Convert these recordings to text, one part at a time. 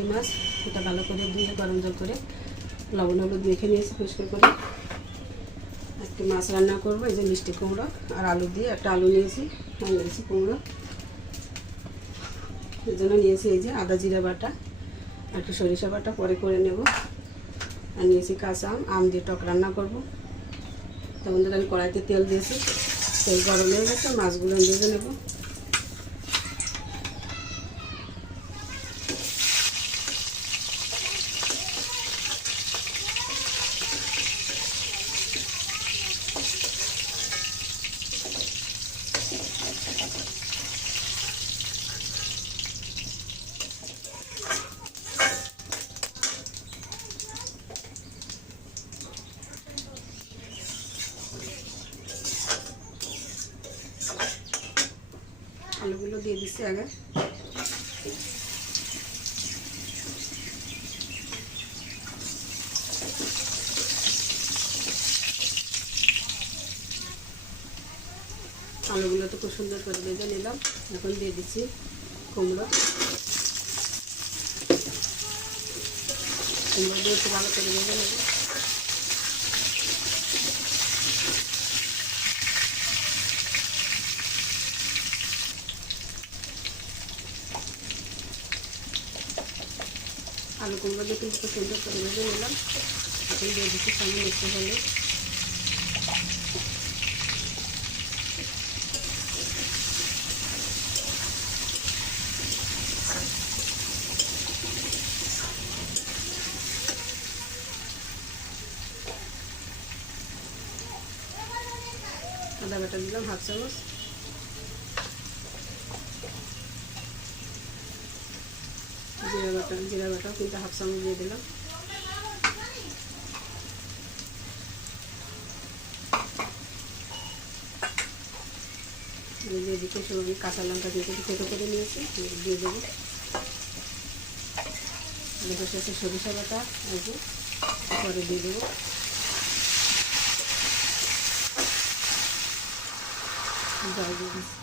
মিষ্টি মাছ, এটা ভালো করে ধুয়ে গরম জল করে লবণ হলুদ মেখে নিয়েছি পরিষ্কার করে। আজকে মাছ রান্না করবো। এই যে মিষ্টি কুমড়ো আর আলু দিয়ে, একটা আলু নিয়েছি আর নিয়েছি কুমড়ো। এই জন্য নিয়েছি এই যে আদা জিরা বাটা, একটু সরিষা বাটা পরে করে নেব। আর নিয়েছি কাঁচা আম দিয়ে টক রান্না করব। তখন ধরে আমি কড়াইতে তেল দিয়েছি, তেল গরম হয়ে গেছে, মাছগুলো ভেজে নেব। আলুগুলো দিয়ে দিচ্ছি আগে। আলুগুলো তো খুব সুন্দর করে ভেজে নিলাম। এখন দিয়ে দিচ্ছি কুমড়ো। কুমড়ো দিয়ে একটু ভালো করে ভেজে নেব। আলু কুমড়ো দিয়ে কিন্তু খুব সুন্দর করে ভেজে নিলাম। এখন দিয়ে দিচ্ছি সামনে একটু হলে আদা বাটা দিলাম হাফ চামচ। জিরা বাটাও কিন্তু হাফ চামচ দিয়ে দিলাম। দিয়ে দিতে সবাই কাঁচা লঙ্কা দিয়ে থেতো করে নিয়েছি, দিয়ে দেবো। বসে আছে সরিষা বাটা, পরে দিয়ে দেবো। জল দিয়ে দিচ্ছি।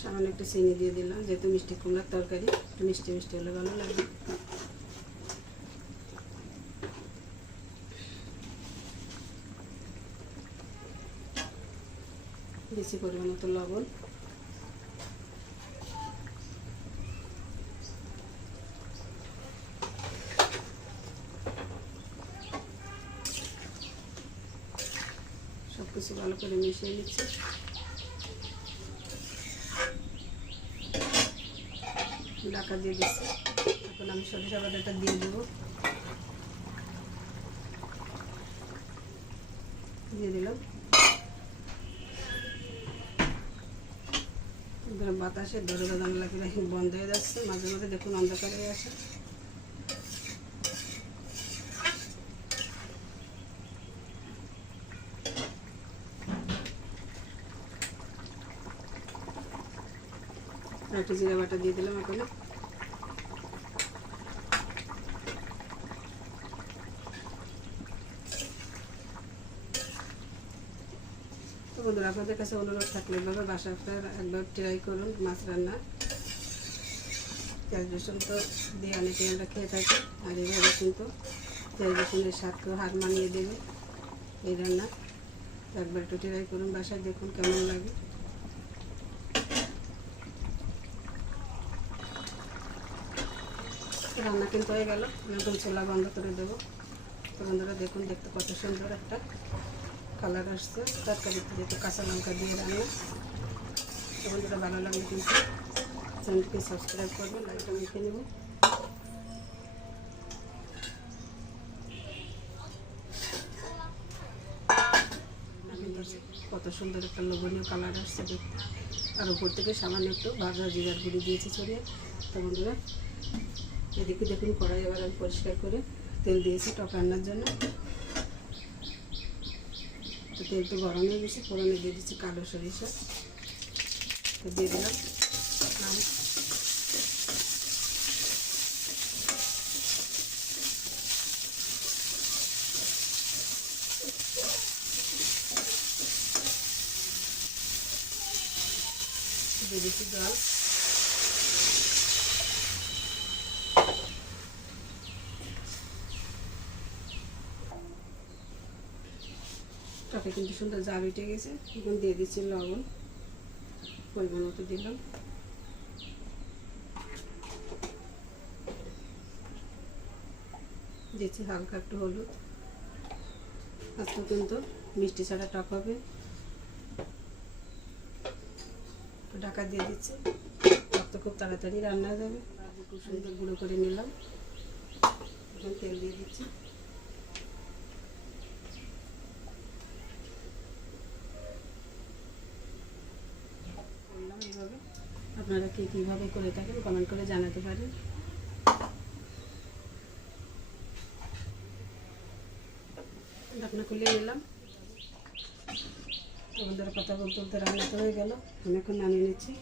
সামান্য একটু চিনি দিয়ে দিলাম, যেহেতু মিষ্টি কুমড়ার তরকারি একটু মিষ্টি মিষ্টি হলে ভালো লাগবে। বেশি পরিমাণ মতো লবণ, সব কিছু ভালো করে মিশিয়ে নিচ্ছি। ঢাকা দিয়ে দিচ্ছি। এখন আমি সরিষা বাটাটা দিয়ে দেবো। দিয়ে দিলাম। বাতাসে দরজা জানলা বন্ধ হয়ে যাচ্ছে, মাঝে মাঝে দেখুন অন্ধকার হয়ে আসে। একটু জিরা বাটা দিয়ে দিলাম। এখন তো বন্ধুরা, আপনাদের কাছে অনুরোধ থাকলে এভাবে বাসা আপনার একবার ট্রাই করুন মাছ রান্না। পেঁয়াজ রসুন তো দিয়ে অনেকে আমরা খেয়ে থাকি, আর এইভাবে কিন্তু পেঁয়াজ রসুনের স্বাদকেও হার মানিয়ে দেবে এই রান্না। একবার একটু ট্রাই করুন বাসায়, দেখুন কেমন লাগে। রান্না কিন্তু হয়ে গেল, এখন চুলা বন্ধ করে দেবো। তো বন্ধুরা দেখুন, দেখতে কত সুন্দর একটা কালার আসছে তরকারিতে, যেহেতু কাঁচা লঙ্কা দিয়ে রান্না। তো বন্ধুরা ভালো লাগলে কিন্তু চ্যানেলটিকে সাবস্ক্রাইব করবেন, লাইকটা মেখে নেব। কত সুন্দর একটা লোভনীয় কালার আসছে দেখতে। আর উপর থেকে সামান্য একটু ভাজা জিরার গুঁড়ি দিয়েছি ছড়িয়ে। তো বন্ধুরা এদিকে দেখুন কড়াই এবার আমি পরিষ্কার করে তেল দিয়েছি টক রান্নার জন্য। তো তেল তো গরম হয়ে গেছে, ফোড়নে দিয়ে দিচ্ছি কালো সরিষা, দিয়ে দিলাম দিচ্ছি জল। টকে কিন্তু সুন্দর জাল উঠে গেছে। এখন দিয়ে দিচ্ছি লবণ, পরিমাণ মতো দিলাম। দিচ্ছি হালকা একটু হলুদ। আজকে কিন্তু মিষ্টি ছাড়া টক হবে। ঢাকা দিয়ে দিচ্ছি, টক তো খুব তাড়াতাড়ি রান্না হয়ে যাবে। খুব সুন্দর গুঁড়ো করে নিলাম। এখন তেল দিয়ে দিচ্ছি। করলাম এইভাবে। আপনারা কীভাবে করে থাকেন কমেন্ট করে জানাতে পারেন। ঢাকনা খুলে নিলাম। আমাদের কথা বলতে বলতে রান্না তো হয়ে গেল। আমি এখন নামিয়ে নিচ্ছি।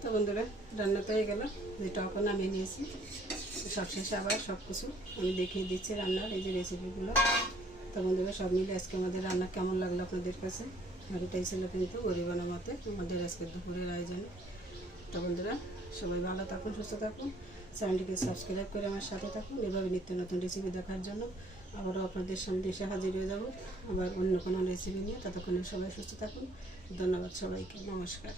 তো বন্ধুরা রান্না তো হয়ে গেল, যেটাও নামিয়ে নিয়েছি। সবশেষে আবার সব কিছু আমি দেখিয়ে দিচ্ছি রান্নার এই যে রেসিপিগুলো। তো বন্ধুরা সব মিলে আজকে আমাদের রান্না কেমন লাগলো আপনাদের কাছে। আর এটাই ছিল কিন্তু গরিবানা মতে আমাদের আজকে দুপুরের আয়োজনে। তো বন্ধুরা সবাই ভালো থাকুন, সুস্থ থাকুন। চ্যানেলটিকে সাবস্ক্রাইব করে আমার সাথে থাকুন। এভাবে নিত্য নতুন রেসিপি দেখার জন্য আবারও আপনাদের সামনে এসে হাজির হয়ে যাব আবার অন্য কোনো রেসিপি নিয়ে। ততক্ষণে সবাই সুস্থ থাকুন। ধন্যবাদ সবাইকে, নমস্কার।